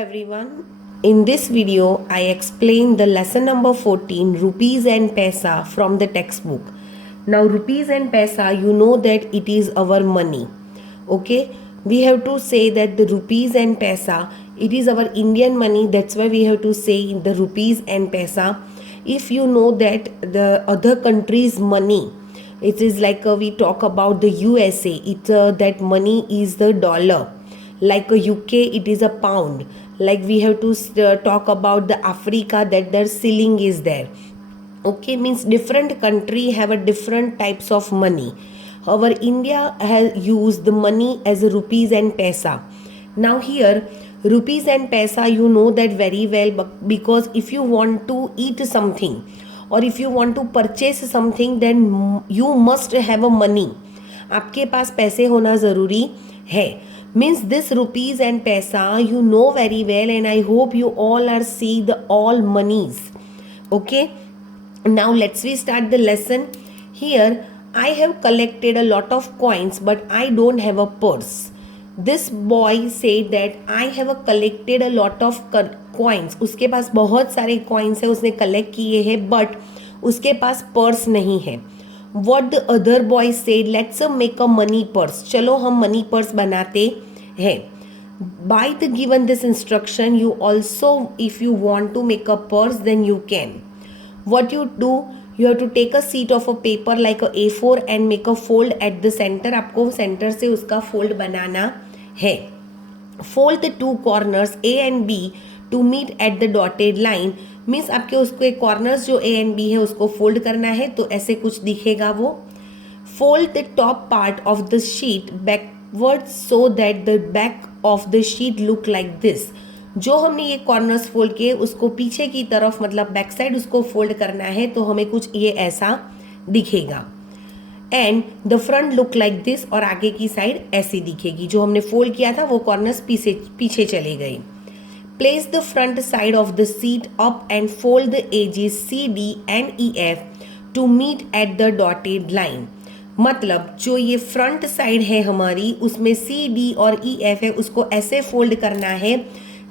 everyone. In this video, I explain the lesson number 14 rupees and paisa from the textbook. Now, rupees and paisa, you know that it is our money. Okay, we have to say that the rupees and paisa, it is our Indian money. That's why we have to say the rupees and paisa. If you know that the other country's money, it is like we talk about the USA, that money is the dollar. Like a UK, it is a pound. Like we have to talk about the Africa, that their ceiling is there. Okay, means different country have a different types of money. Our India has used the money as a rupees and paisa. Now here, rupees and paisa, you know that very well, because if you want to eat something or if you want to purchase something, then you must have a money. आपके पास पैसे होना ज़रूरी है. Means this rupees and paisa, you know very well, and I hope you all are see the all monies. Okay, now let's we start the lesson. Here I have collected a lot of coins, but I don't have a purse. This boy said that I have collected a lot of coins. उसके पास बहुत सारे coins है, उसने collect किए हैं, but उसके पास purse नहीं है. What the other boy said, let's make a money purse. चलो हम money purse बनाते हैं. By the given this instruction, you also, if you want to make a purse, then you can. What you do, you have to take a sheet of a paper like a A4 and make a fold at the center. आपको center से उसका fold बनाना है. Fold the two corners A and B to meet at the dotted line. Means आपके उसको एक corners जो A and B है उसको फोल्ड करना है, तो ऐसे कुछ दिखेगा वो. Fold the top part of the sheet backward so that the back of the sheet look like this. जो हमने ये कॉर्नर्स फोल्ड किए उसको पीछे की तरफ, मतलब बैक साइड उसको फोल्ड करना है, तो हमें कुछ ये ऐसा दिखेगा. And the front look like this, और आगे की साइड ऐसी दिखेगी. जो हमने फोल्ड किया था वो कॉर्नर्स पीछे चले गए. Place the front side of the sheet up and fold the edges CD and EF to meet at the dotted line. मतलब जो ये फ्रंट साइड है हमारी, उसमें CD और EF है, उसको ऐसे फोल्ड करना है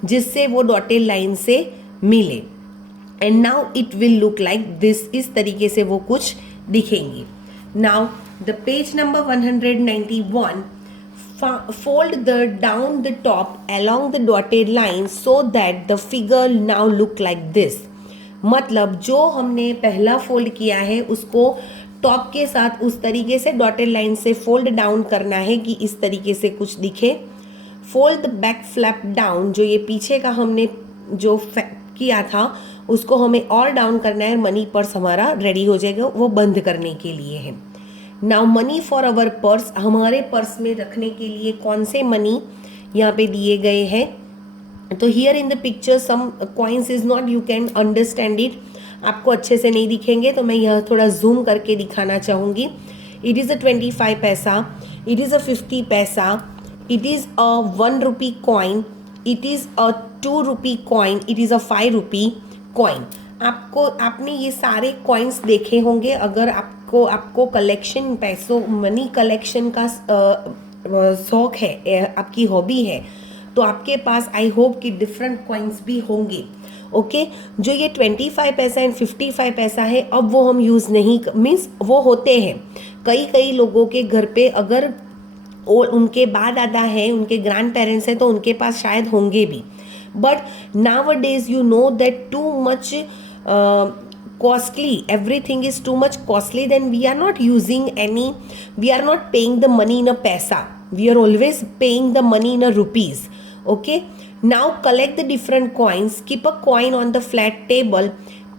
जिससे वो डॉटेड लाइन से मिले. And now it will look like this. इस तरीके से वो कुछ दिखेंगे. Now the page number 191. Fold down the top along the dotted line so that the figure now look like this. मतलब जो हमने पहला फोल्ड किया है उसको टॉप के साथ उस तरीके से डॉटेड लाइन से फोल्ड डाउन करना है कि इस तरीके से कुछ दिखे. Fold the back flap down. जो ये पीछे का हमने जो किया था उसको हमें और डाउन करना है. मनी पर्स हमारा रेडी हो जाएगा, वो बंद करने के लिए है. Now money for our purse. हमारे पर्स में रखने के लिए कौन से मनी यहाँ पे दिए गए हैं. तो here in the picture some coins is not, you can understand it. आपको अच्छे से नहीं दिखेंगे तो मैं यहाँ थोड़ा जूम करके दिखाना चाहूँगी. इट इज़ अ 25 पैसा, इट इज़ अ 50 पैसा, it is a 1 rupee coin, it is a 2 rupee coin, it is a 5 rupee coin. आपने ये सारे कॉइन्स देखे होंगे. अगर आपको कलेक्शन, पैसों मनी कलेक्शन का शौक है, आपकी हॉबी है, तो आपके पास आई होप कि डिफरेंट कॉइन्स भी होंगे. ओके, जो ये 25 पैसा एंड 55 पैसा है, अब वो हम यूज़ नहीं, मीन्स वो होते हैं कई लोगों के घर पे. अगर उनके बाद दादा है, उनके ग्रैंड पेरेंट्स हैं, तो उनके पास शायद होंगे भी. But now days you know that too much costly, everything is too much costly, then we are not using any, we are not paying the money in a paisa, we are always paying the money in a rupees. Okay, now collect the different coins, keep a coin on the flat table,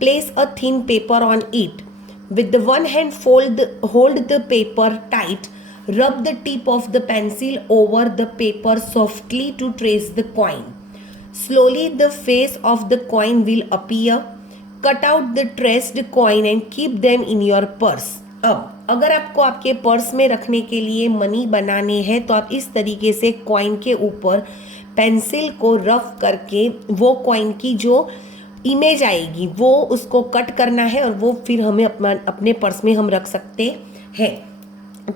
place a thin paper on it. With the one hand hold the paper tight, rub the tip of the pencil over the paper softly to trace the coin. Slowly the face of the coin will appear. Cut out the traced coin and keep them in your purse. अब अगर आपको आपके purse में रखने के लिए money बनाने हैं, तो आप इस तरीके से कॉइन के ऊपर पेंसिल को रफ करके वो कॉइन की जो इमेज आएगी वो उसको कट करना है, और वो फिर हमें अपने पर्स में हम रख सकते हैं.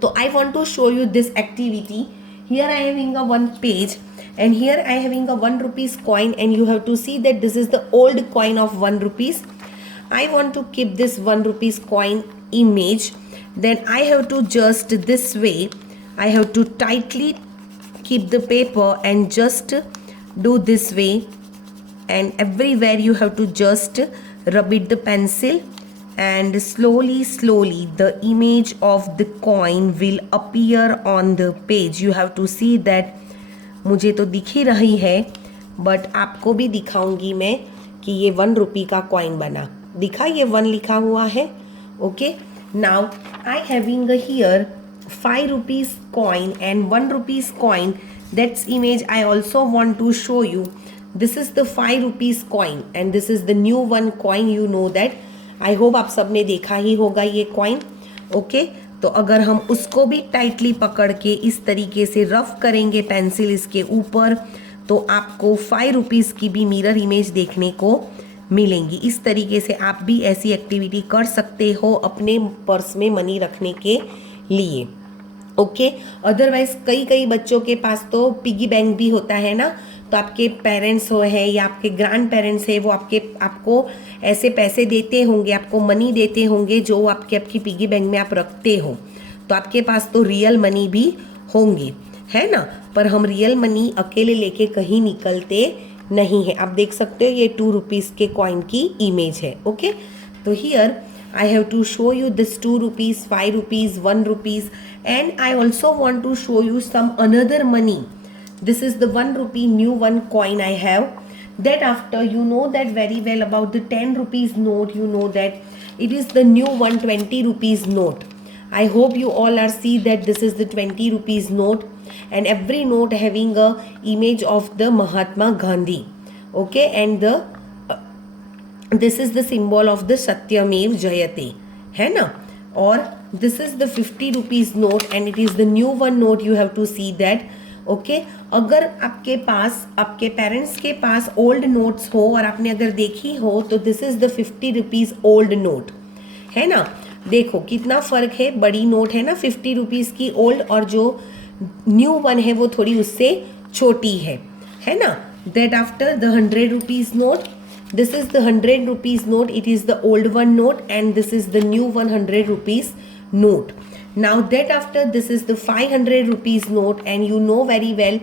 तो I want to show you this activity. here I having a one page, and here I having a 1 rupees coin, and you have to see that this is the old coin of 1 rupees. I want to keep this 1 rupees coin image. Then I have to just this way, I have to tightly keep the paper and just do this way, and everywhere you have to just rub it the pencil, and slowly the image of the coin will appear on the page. You have to see that. मुझे तो दिख ही रही है, but आपको भी दिखाऊंगी मैं कि ये 1 रुपी का कॉइन बना। दिखा, ये 1 लिखा हुआ है। Okay, now I having here 5 rupees coin and 1 rupees coin. That's image I also want to show you. This is the 5 rupees coin and this is the new one coin. You know that. I hope आप सबने देखा ही होगा ये coin. Okay, तो अगर हम उसको भी टाइटली पकड़ के इस तरीके से रफ करेंगे पेंसिल इसके ऊपर, तो आपको 5 रुपीज़ की भी मिरर इमेज देखने को मिलेंगी। इस तरीके से आप भी ऐसी एक्टिविटी कर सकते हो अपने पर्स में मनी रखने के लिए। ओके, अदरवाइज कई बच्चों के पास तो पिगी बैंक भी होता है ना, तो आपके पेरेंट्स हो है या आपके ग्रैंड पेरेंट्स है, वो आपको ऐसे पैसे देते होंगे, आपको मनी देते होंगे जो आपकी पिगी बैंक में आप रखते हो, तो आपके पास तो रियल मनी भी होंगे, है ना। पर हम रियल मनी अकेले लेके कहीं निकलते नहीं है। आप देख सकते हो ये 2 रुपीज़ के कॉइन की इमेज है। ओके, तो here I have to show you this 2 rupees, 5 rupees, 1 rupees, and I also want to show you some another money. This is the 1 rupee new one coin I have. That after you know that very well about the 10 rupees note, you know that it is the new 120 rupees note. I hope you all are see that this is the 20 rupees note, and every note having a image of the Mahatma Gandhi. Okay, and the this is the symbol of the Satyamev Jayate, है ना। और this is the 50 rupees note and it is the new one note. You have to see that. Okay, अगर आपके पास आपके parents के पास old notes हो और आपने अगर देखी हो, तो this is the 50 rupees old note, है ना। देखो कितना फ़र्क है, बड़ी नोट है ना 50 रुपीज़ की ओल्ड, और जो न्यू वन है वो थोड़ी उससे छोटी है ना। That after the 100 rupees note, this is the 100 rupees note, it is the old one note, and this is the new 100 rupees note. Now that after this is the 500 rupees note, and you know very well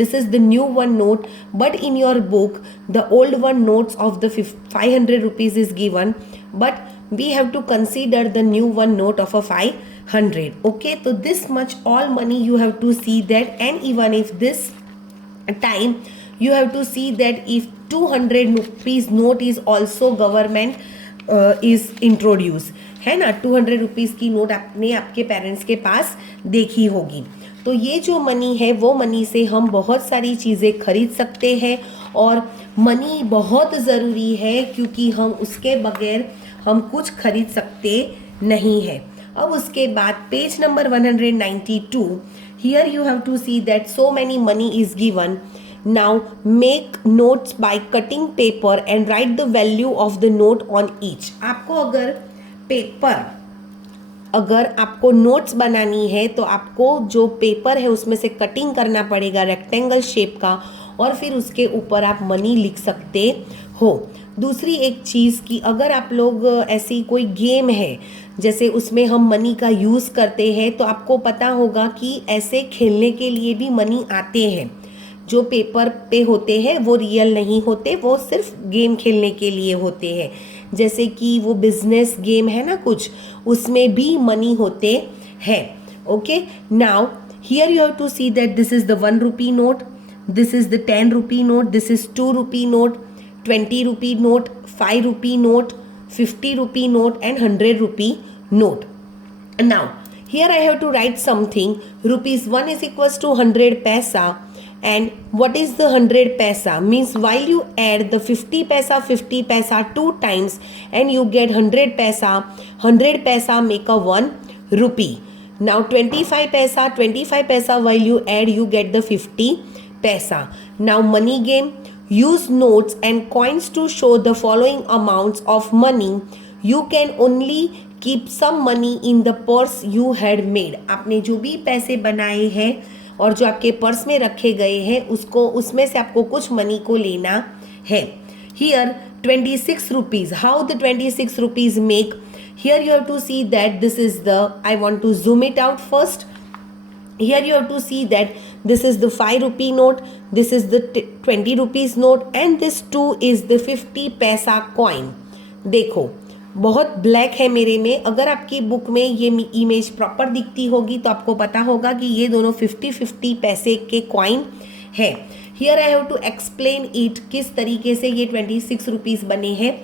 this is the new one note, but in your book the old one notes of the 500 rupees is given, but we have to consider the new one note of a 500. Okay, so this much all money you have to see that, and even if this time you have to see that if 200 rupees note is also government is introduced, है ना। 200 rupees की note आपने आपके parents के पास देखी होगी। तो ये जो मनी है वो मनी से हम बहुत सारी चीज़ें खरीद सकते हैं, और मनी बहुत ज़रूरी है क्योंकि हम उसके बगैर हम कुछ खरीद सकते नहीं है। अब उसके बाद page number 192, here you have to see that so many money is given. Now make notes by cutting paper and write the value of the note on each. आपको अगर आपको नोट्स बनानी है तो आपको जो पेपर है उसमें से कटिंग करना पड़ेगा रेक्टेंगल शेप का, और फिर उसके ऊपर आप मनी लिख सकते हो. दूसरी एक चीज़ कि अगर आप लोग ऐसी कोई गेम है जैसे उसमें हम मनी का यूज़ करते हैं, तो आपको पता होगा कि ऐसे खेलने के लिए भी मनी आते हैं. जो पेपर पे होते हैं वो रियल नहीं होते, वो सिर्फ गेम खेलने के लिए होते हैं. जैसे कि वो बिजनेस गेम है ना कुछ, उसमें भी मनी होते हैं. Okay, now here you have to see that this is the 1 rupee note, this is the 10 rupee note, this is 2 rupee note, 20 rupee note, 5 rupee note, 50 rupee note and 100 rupee note. Now here I have to write something. Rupees 1 is equals to 100 paisa. And what is the 100 paisa? Means while you add the 50 paisa 2 times and you get 100 paisa make a 1 rupee. Now 25 paisa while you add you get the 50 paisa. Now money game, use notes and coins to show the following amounts of money. You can only keep some money in the purse you had made. आपने जो भी पैसे बनाए हैं और जो आपके purse में रखे गए हैं उसको, उसमें से आपको कुछ मनी को लेना है. Here 26 rupees. How the 26 rupees make? Here you have to see that this is the, I want to zoom it out first. Here you have to see that this is the 5 rupee note, this is the 20 rupees note, and this 2 is the 50 पैसा coin. देखो बहुत black है मेरे में. अगर आपकी book में ये इमेज प्रॉपर दिखती होगी तो आपको पता होगा कि ये दोनों 50-50 पैसे के कॉइन है. Here I have to explain it, किस तरीके से ये 26 रुपीज़ बने हैं.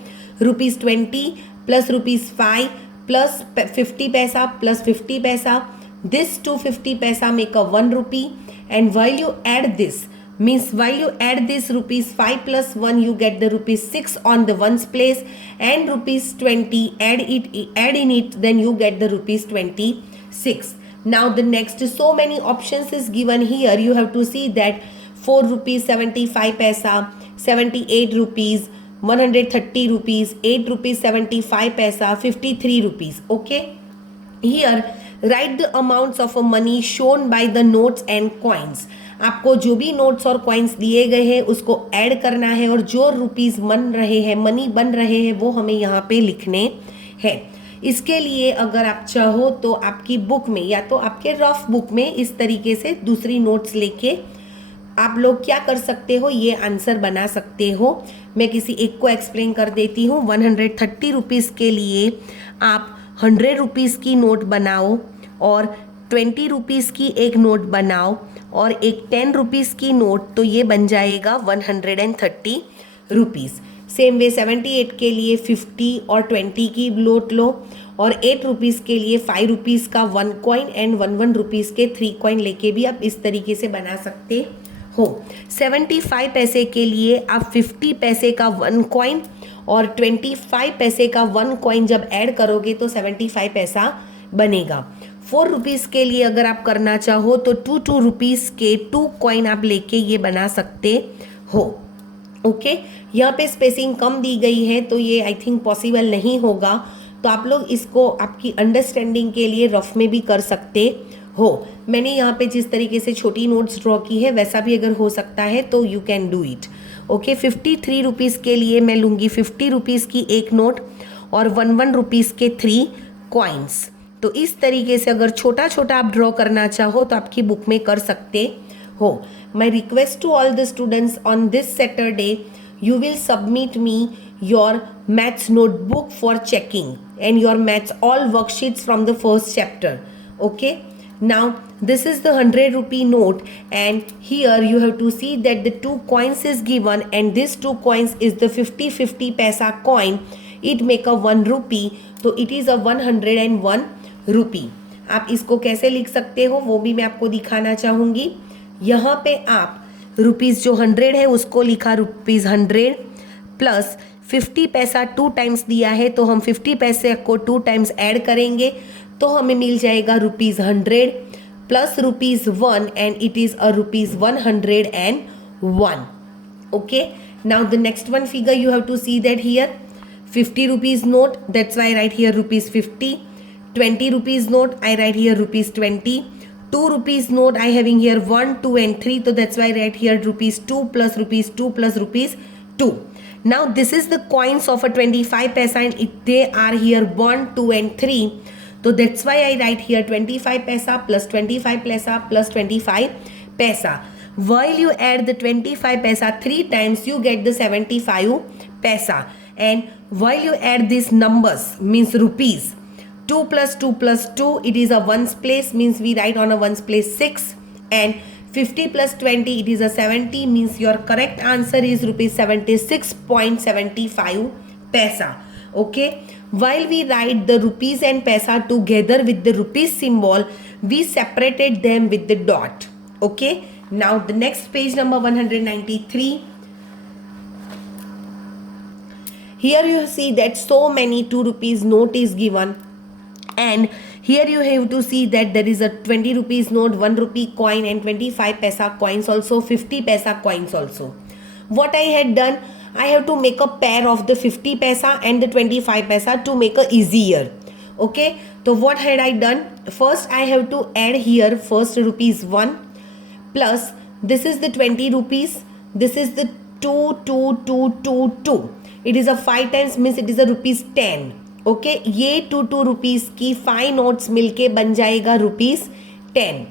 ₹20 प्लस ₹5 प्लस 50 पैसा प्लस 50 पैसा. दिस 250 पैसा make a 1 rupee, and while you add this, means while you add this ₹5 plus 1 you get the ₹6 on the ones place, and ₹20 add in it, then you get the ₹26. Now the next, so many options is given here. You have to see that 4 rupees 75 paisa, 78 rupees, 130 rupees, 8 rupees 75 paisa, 53 rupees. Okay, here write the amounts of money shown by the notes and coins. आपको जो भी notes और coins दिए गए हैं उसको add करना है, और जो रुपीज़ बन रहे हैं, मनी बन रहे हैं, वो हमें यहाँ पे लिखने हैं. इसके लिए अगर आप चाहो तो आपकी बुक में या तो आपके रफ बुक में इस तरीके से दूसरी नोट्स लेके आप लोग क्या कर सकते हो, ये आंसर बना सकते हो. मैं किसी एक को एक्सप्लेन कर देती हूँ. 130 रुपीज़ के लिए आप 100 रुपीज़ की नोट बनाओ, और 20 रुपीज़ की एक नोट बनाओ, और एक 10 रुपीज़ की नोट, तो ये बन जाएगा 130 रुपीज़. सेम वे 78 के लिए 50 और 20 की नोट लो, और 8 रुपीज़ के लिए 5 रुपीज़ का 1 कॉइन एंड 1 रुपीज़ के 3 कॉइन लेके भी आप इस तरीके से बना सकते हो. 75 पैसे के लिए आप 50 पैसे का 1 कॉइन और 25 पैसे का 1 कॉइन जब ऐड करोगे तो 75 पैसा बनेगा. 4 रुपीज़ के लिए अगर आप करना चाहो तो 2 रुपीज़ के 2 कॉइन आप लेके ये बना सकते हो. ओके, यहाँ पे स्पेसिंग कम दी गई है तो ये आई थिंक पॉसिबल नहीं होगा, तो आप लोग इसको आपकी अंडरस्टैंडिंग के लिए रफ में भी कर सकते हो. मैंने यहाँ पे जिस तरीके से छोटी नोट्स ड्रॉ की है वैसा भी अगर हो सकता है तो you can do it. Okay, 53 rupees के लिए मैं लूँगी 50 रुपीज़ की एक नोट और 1 रुपीज़ के 3 कॉइन्स. तो इस तरीके से अगर छोटा छोटा आप ड्रॉ करना चाहो तो आपकी बुक में कर सकते हो. My request to all the students, on this Saturday you will submit me your maths notebook for checking and your maths all worksheets from the first chapter. Okay, now this is the 100 rupee note, and here you have to see that the 2 coins is given, and this 2 coins is the 50 paisa coin. It make a 1 rupee, so it is a 101 rupee. आप इसको कैसे लिख सकते हो वो भी मैं आपको दिखाना चाहूँगी. यहाँ पे आप रुपीज़ जो 100 है उसको लिखा ₹100 प्लस 50 पैसा 2 टाइम्स दिया है, तो हम 50 पैसे को 2 टाइम्स ऐड करेंगे तो हमें मिल जाएगा ₹100 plus ₹1, and it is a ₹101. Okay, now the next one figure you have to see that here 50 rupees note, that's why I write here ₹50. 20 rupees note, I write here ₹20. 2 rupees note, I having here 1, 2 and 3, so that's why I write here ₹2 plus ₹2 plus ₹2. Now this is the coins of a 25 paisa, and they are here 1, 2 and 3, so that's why I write here 25 paisa plus 25 paisa plus 25 paisa. While you add the 25 paisa 3 times, you get the 75 paisa, and while you add these numbers, means rupees, 2 plus 2 plus 2, it is a ones place, means we write on a ones place 6, and 50 plus 20, it is a 70, means your correct answer is ₹76.75 paisa. Okay, while we write the rupees and paisa together with the rupees symbol, we separated them with the dot. Okay, now the next page number 193. Here you see that so many 2 rupees note is given, and here you have to see that there is a 20 rupees note, 1 rupee coin, and 25 paisa coins also, 50 paisa coins also. What I had done, I have to make a pair of the 50 paisa and the 25 paisa to make a easier. Okay, so what had I done? First I have to add here first ₹1, plus this is the 20 rupees, this is the 2. It is a 5 times means it is a rupees 10. Okay ये 2 rupees की 5 notes मिलके बन जाएगा rupees 10.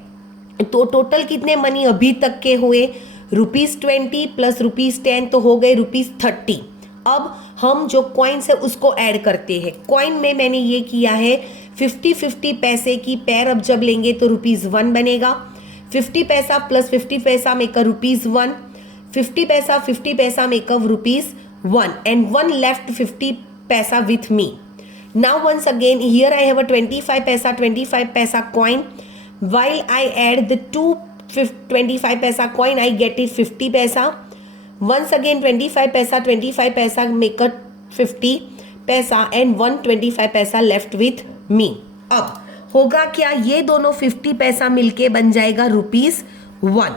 तो total कितने money अभी तक के हुए रुपीज 20 प्लस रुपीज 10 तो हो गए रुपीज 30. अब हम जो कॉइन्स है उसको ऐड करते हैं. कॉइन में मैंने ये किया है 50-50 पैसे की पेयर. अब जब लेंगे तो रुपीज 1 बनेगा. 50 पैसा प्लस 50 पैसा मेक अ रुपीज 1. 50 पैसा make a rupees 1 and 1 left 50 paisa with me. Now once again here I have a 25 paisa coin. While I add the 25 paisa coin I get it 50 paisa. Once again 25 paisa make a 50 paisa and 125 paisa left with me. अब होगा क्या, ये दोनों 50 पैसा मिलके बन जाएगा rupees 1.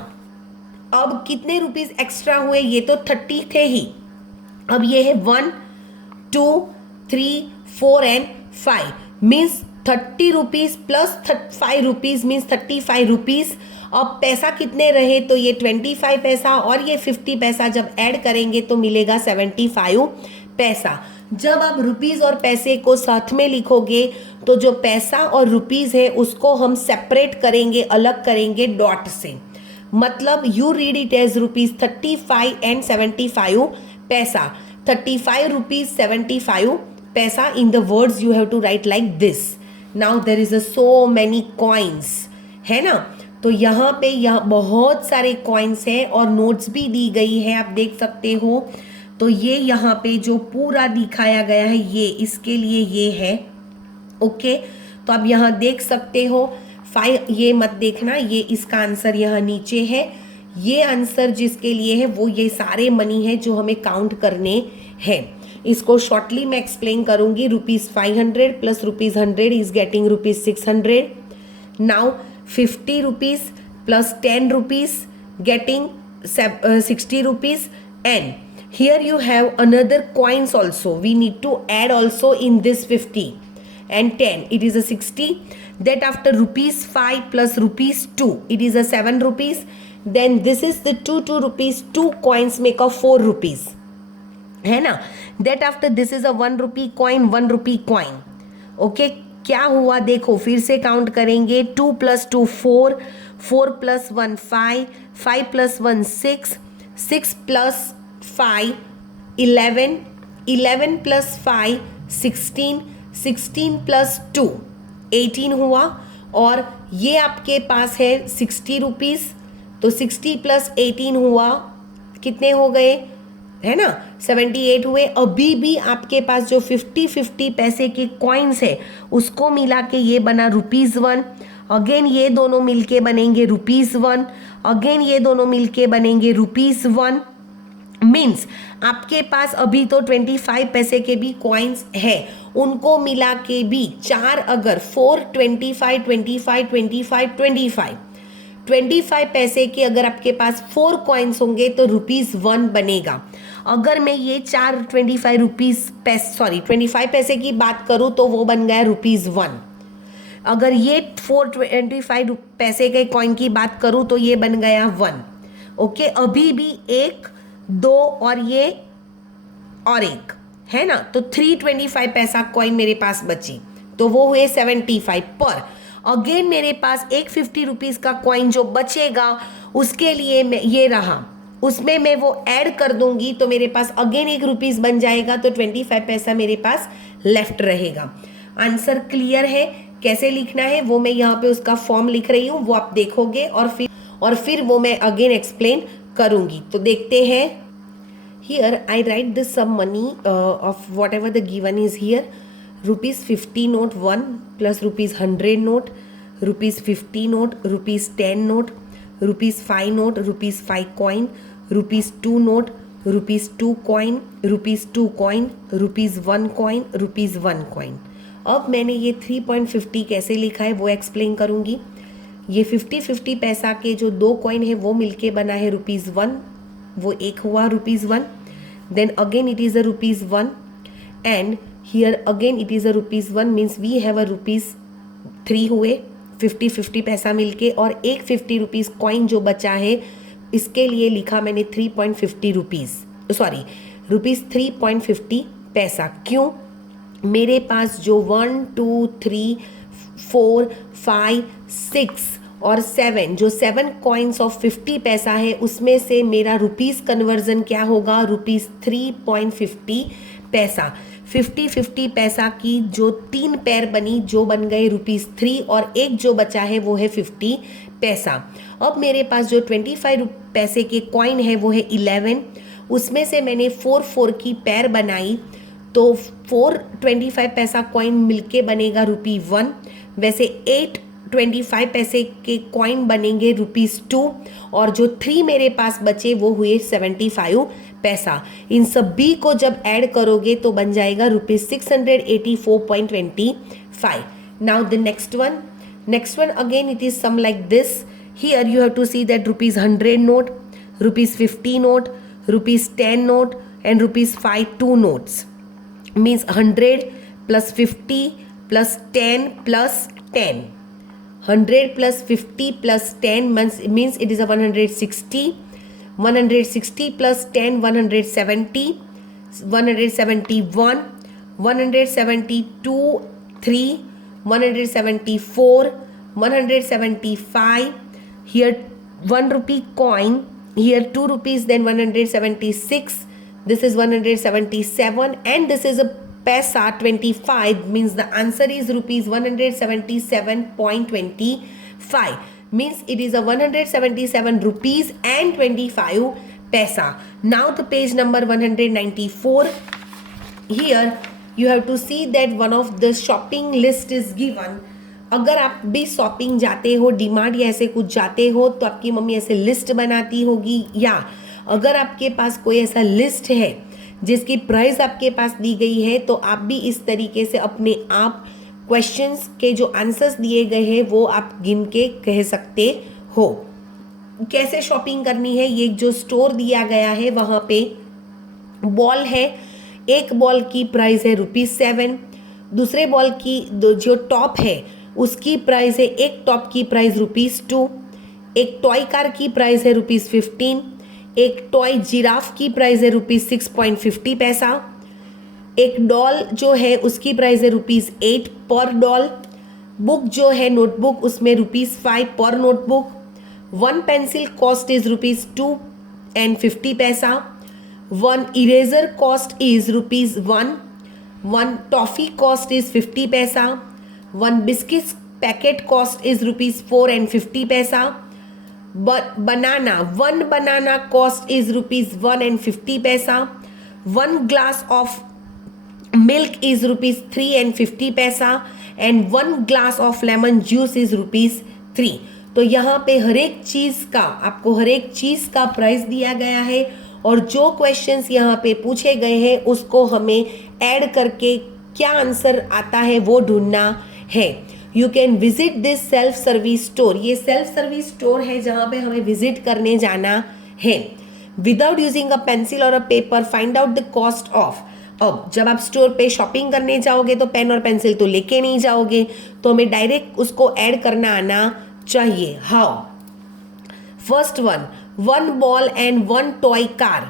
अब कितने रुपीज एक्स्ट्रा हुए, ये तो 30 थे ही. अब ये है 1, 2, 3, 4 and 5 means 30 rupees plus 5 rupees means 35 rupees. अब पैसा कितने रहे, तो ये 25 पैसा और ये 50 पैसा जब ऐड करेंगे तो मिलेगा 75 पैसा. जब आप रुपीज और पैसे को साथ में लिखोगे तो जो पैसा और रुपीज है उसको हम सेपरेट करेंगे, अलग करेंगे डॉट से. मतलब you read it as rupees 35 and 75 paisa. 35 rupees 75 paisa. In the words you have to write like this. Now there is a so many coins, है ना. तो यहाँ पे यहाँ बहुत सारे कॉइन्स हैं और नोट्स भी दी गई है, आप देख सकते हो. तो ये यहाँ पे जो पूरा दिखाया गया है ये इसके लिए ये है. ओके तो आप यहाँ देख सकते हो 5. ये मत देखना, ये इसका आंसर यहाँ नीचे है. ये आंसर जिसके लिए है वो ये सारे मनी है जो हमें काउंट करने हैं. इसको शॉर्टली मैं एक्सप्लेन करूंगी. Rupees 500 plus rupees 100 is getting rupees 600. Now 50 rupees plus 10 rupees getting 60 rupees. And here you have another coins also. We need to add also in this 50 and 10. It is a 60. That after rupees 5 plus rupees 2 it is a 7 rupees. Then this is the 2 rupees. 2 coins make a 4 rupees, है ना. That after this is a 1 rupee coin, 1 rupee coin. Okay क्या हुआ देखो, फिर से count करेंगे. 2 plus 2 4, 4 plus 1 5, 5 plus 1 6, 6 plus 5 11, 11 plus 5 16, 16 plus 2 18 हुआ. और ये आपके पास है 60 रुपीज़. तो 60 प्लस 18 हुआ, कितने हो गए, है ना 78 हुए. अभी भी आपके पास जो 50-50 पैसे के कॉइन्स है उसको मिला के ये बना रुपीज़ 1. अगेन ये दोनों मिलके बनेंगे रुपीज़ 1. अगेन ये दोनों मिलके बनेंगे रुपीज़ 1. मीन्स आपके पास अभी तो 25 पैसे के भी कॉइन्स है, उनको मिला के भी 4 अगर 4 25 25 25 25 25 पैसे के अगर आपके पास 4 कॉइन्स होंगे तो रुपीज़ 1 बनेगा. अगर मैं ये 4 25 रुपीज़ 25 पैसे की बात करूँ तो वो बन गया रुपीज़ 1. अगर ये 4 25 पैसे के कॉइन की बात करूँ तो ये बन गया 1. ओके अभी भी 1 2 और ये और 1 है ना. तो 325 पैसा कॉइन मेरे पास बची तो वो हुए 75 पर. अगेन मेरे पास एक 50 रुपीज़ का कॉइन जो बचेगा उसके लिए मैं ये रहा, उसमें मैं वो ऐड कर दूंगी तो मेरे पास अगेन 1 रुपीज़ बन जाएगा. तो 25 पैसा मेरे पास लेफ्ट रहेगा. आंसर क्लियर है, कैसे लिखना है वो मैं यहाँ पे उसका फॉर्म लिख रही हूँ, वो आप देखोगे और फिर वो मैं अगेन एक्सप्लेन करूंगी. तो देखते हैं. Here I write the sum money of whatever the given is here. Rupees 50 note 1 plus rupees 100 note, rupees 50 note, rupees 10 note, rupees 5 note, rupees 5 coin, rupees 2 note, rupees 2 coin, rupees 2 coin, rupees 1 coin, rupees 1 coin. अब मैंने ये 3.50 कैसे लिखा है वो explain करूँगी. ये 50-50 पैसा के जो 2 कॉइन है वो मिलके बना है रुपीज़ 1, वो एक हुआ rupees 1. Then again it is a rupees 1 and here again it is a rupees 1 means we have a rupees 3 हुए. 50 पैसा मिलके, और एक 50 रुपीज़ कॉइन जो बचा है इसके लिए लिखा मैंने 3.50 रुपीज़, सॉरी रुपीज़ 3.50 पैसा। क्यों? मेरे पास जो 1 2 3 4 5 6 और 7 जो 7 कॉइन्स ऑफ 50 पैसा है उसमें से मेरा रुपीज़ कन्वर्जन क्या होगा? रुपीज़ 3.50 पैसा। 50 पैसा की जो 3 पेयर बनी जो बन गए रुपीज़ 3, और एक जो बचा है वो है 50 पैसा। अब मेरे पास जो 25 पैसे के कॉइन है वो है 11, उसमें से मैंने 4 की पेयर बनाई, तो 4 25 पैसा कॉइन मिलके बनेगा ₹1। वैसे 8 25 पैसे के कॉइन बनेंगे ₹2, और जो 3 मेरे पास बचे वो हुए 75 पैसा। इन सभी को जब ऐड करोगे तो बन जाएगा ₹684.25। Now the next one again it is some like this. Here you have to see that ₹100 note, ₹50 note, ₹10 note and ₹5 2 notes, means 100 plus 50 plus 10 plus 10. 100 plus 50 plus 10 means it is a 160. 160 plus 10 170, 171, 172 3, 174, 175. Here 1 rupee coin, here 2 rupees, then 176. This is 177, and this is a paisa 25, means the answer is rupees 177.25, means it is a 177 rupees and 25 paisa. Now the page number 194. Here you have to see that one of the shopping list is given. अगर आप भी shopping जाते हो, डीमार्ट या ऐसे कुछ जाते हो, तो आपकी मम्मी ऐसे लिस्ट बनाती होगी, या अगर आपके पास कोई ऐसा लिस्ट है जिसकी प्राइस आपके पास दी गई है, तो आप भी इस तरीके से अपने आप क्वेश्चंस के जो आंसर्स दिए गए हैं वो आप गिन के कह सकते हो। कैसे शॉपिंग करनी है, ये जो स्टोर दिया गया है वहाँ पे बॉल है, एक बॉल की प्राइस है ₹7, दूसरे बॉल की जो टॉप है उसकी प्राइस है, एक टॉप की प्राइस ₹2, एक टॉय कार की प्राइस है ₹15, एक टॉय जिराफ की प्राइस है ₹6.50 पैसा, एक डॉल जो है उसकी प्राइस है ₹8 पर डॉल, बुक जो है नोटबुक उसमें ₹5 पर नोटबुक, 1 पेंसिल कॉस्ट इज ₹2.50 पैसा, 1 eraser cost is ₹1, 1 toffee cost is 50 पैसा, 1 बिस्किट पैकेट कॉस्ट इज ₹4.50 पैसा, banana, 1 banana cost is ₹1.50 paisa, 1 glass of milk is ₹3.50 paisa, and 1 glass of lemon juice is ₹3. तो यहाँ पे हर एक चीज़ का आपको हर एक चीज़ का प्राइस दिया गया है, और जो क्वेश्चंस यहाँ पे पूछे गए हैं उसको हमें ऐड करके क्या आंसर आता है वो ढूंढना है। You can visit this self service store, ये सेल्फ सर्विस स्टोर है जहाँ पे हमें विजिट करने जाना है। विदाउट यूजिंग अ पेंसिल और a paper find out the cost of. अब जब आप स्टोर पे शॉपिंग करने जाओगे तो पेन और पेंसिल तो लेके नहीं जाओगे, तो हमें डायरेक्ट उसको ऐड करना आना चाहिए। How? First one, 1 ball and 1 toy car,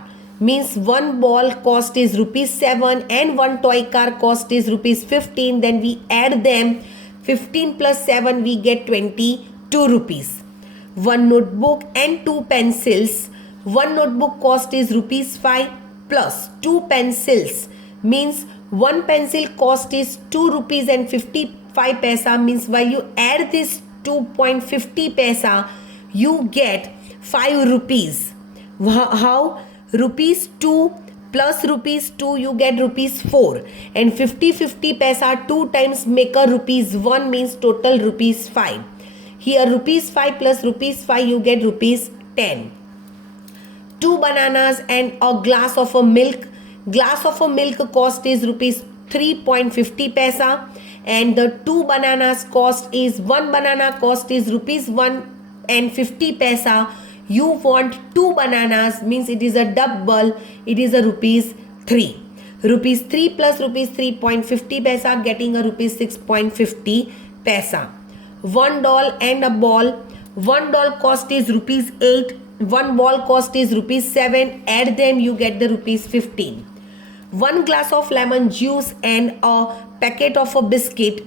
means 1 ball cost is ₹7 and 1 toy car cost is ₹15. Then we add them, 15 plus 7 we get 22 rupees. 1 notebook and 2 pencils, 1 notebook cost is ₹5 plus 2 pencils, means 1 pencil cost is ₹2.55 paisa, means while you add this 2.50 paisa you get 5 rupees. How? ₹2 plus ₹2 you get ₹4, and 50 paisa 2 times make a ₹1, means total ₹5. Here ₹5 plus ₹5 you get ₹10. 2 bananas and a glass of a milk. Glass of a milk cost is ₹3.50 paisa, and the 2 bananas cost is, 1 banana cost is ₹1.50 paisa. You want 2 bananas, means it is a double, it is a ₹3. ₹3 plus ₹3.50 paisa getting a ₹6.50 paisa. one doll and a ball. One doll cost is rupees 8. One ball cost is rupees 7. Add them, you get the rupees 15. One glass of lemon juice and a packet of a biscuit.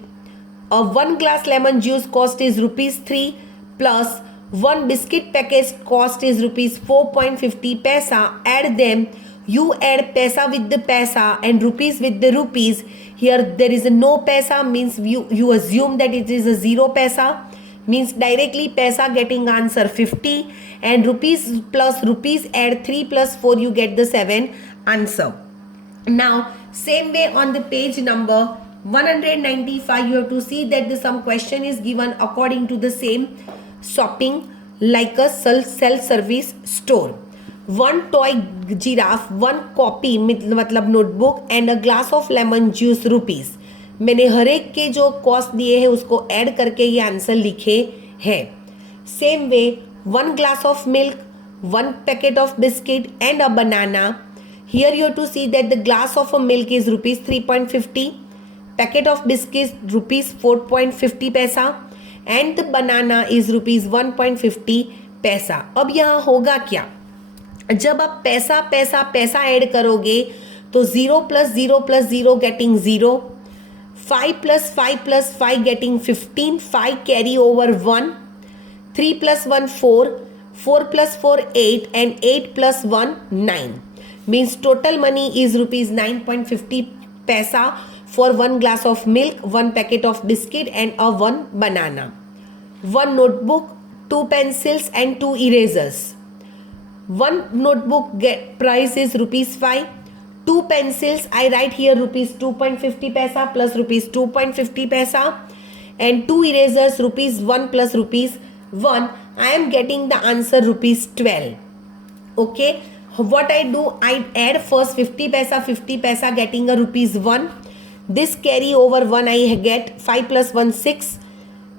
A one glass lemon juice cost is rupees 3 plus one biscuit packet cost is rupees 4.50 paisa. Add them. You add paisa with the paisa and rupees with the rupees. Here there is a no paisa, means you assume that it is a 0 paisa, means directly paisa getting answer 50, and rupees plus rupees add 3 plus 4, you get the 7 answer. Now same way on the page number 195, you have to see that the some question is given according to the same shopping like a self-service store. One toy giraffe, one copy मतलब notebook and a glass of lemon juice rupees. मैंने हर एक के जो cost दिए हैं उसको add करके ये आंसर लिखे हैं. Same way one glass of milk, one packet of biscuit and a banana. Here you have to see that the glass of a milk is rupees 3.50, packet of biscuits rupees 4.50 पैसा and the banana is rupees 1.50 पैसा. अब यहाँ होगा क्या, जब आप पैसा पैसा पैसा ऐड करोगे तो 0 + 0 + 0 getting 0, 5 + 5 + 5 getting 15, 5 carry over 1, 3 + 1 4, 4 + 4 8 and 8 + 1 9. Means total money is rupees 9.50 paisa for one glass of milk, one packet of biscuit and a one banana. One notebook, 2 pencils and 2 erasers. One notebook price is rupees 5. 2 pencils, I write here rupees 2.50 paisa plus rupees 2.50 paisa, and 2 erasers rupees 1 plus rupees 1. I am getting the answer rupees 12. Okay, what I do, I add first 50 paisa getting a rupees 1. This carry over 1 I get 5 + 1 6,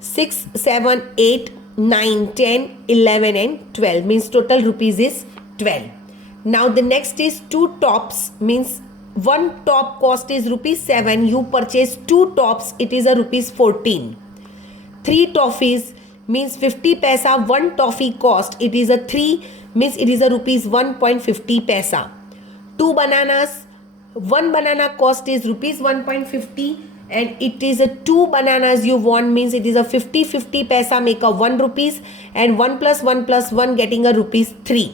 6 7 8 9 10 11 and 12, means total rupees is 12. Now the next is 2 tops, means one top cost is rupees 7, you purchase 2 tops, it is a rupees 14. 3 toffees, means 50 paisa one toffee cost, it is a 3, means it is a rupees 1.50 paisa. 2 bananas, one banana cost is rupees 1.50 and it is a 2 bananas you want, means it is a 50 paisa make a 1 rupees, and 1 + 1 + 1 getting a rupees 3.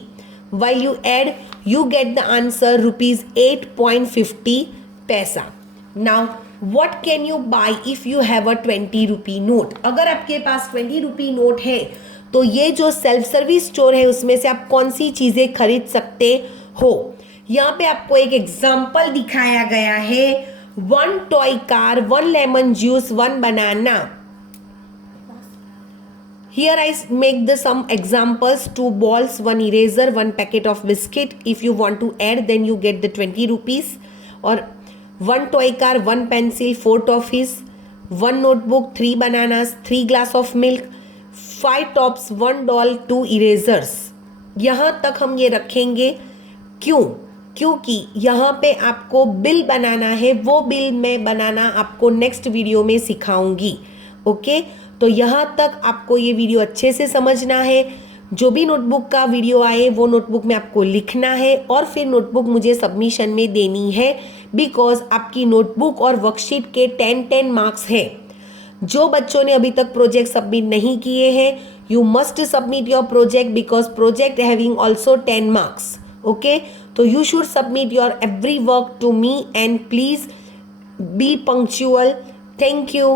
While you add, you get the answer rupees 8.50 paisa. Now what can you buy if you have a 20 rupee note? अगर आपके पास 20 rupee note है तो ये जो self service store है उसमें से आप कौन सी चीज़ें खरीद सकते हो. यहाँ पे आपको एक एग्जाम्पल दिखाया गया है. 1 toy car, 1 lemon juice, 1 banana. Here I make the some examples: 2 balls, 1 eraser, 1 packet of biscuit. If you want to add, then you get the 20 rupees. Or 1 toy car, 1 pencil, 4 toffees, 1 notebook, 3 bananas, 3 glass of milk, 5 tops, 1 doll, 2 erasers. यहाँ तक हम ये रखेंगे. क्यों? क्योंकि यहाँ पे आपको बिल बनाना है. वो बिल मैं बनाना आपको नेक्स्ट वीडियो में सिखाऊंगी. ओके, तो यहाँ तक आपको ये वीडियो अच्छे से समझना है. जो भी नोटबुक का वीडियो आए वो नोटबुक में आपको लिखना है और फिर नोटबुक मुझे सबमिशन में देनी है, बिकॉज आपकी नोटबुक और वर्कशीट के 10 मार्क्स हैं. जो बच्चों ने अभी तक प्रोजेक्ट सबमिट नहीं किए हैं, you must submit your project because project having also 10 marks. Okay, तो you should submit your every work to me and please be punctual. Thank you.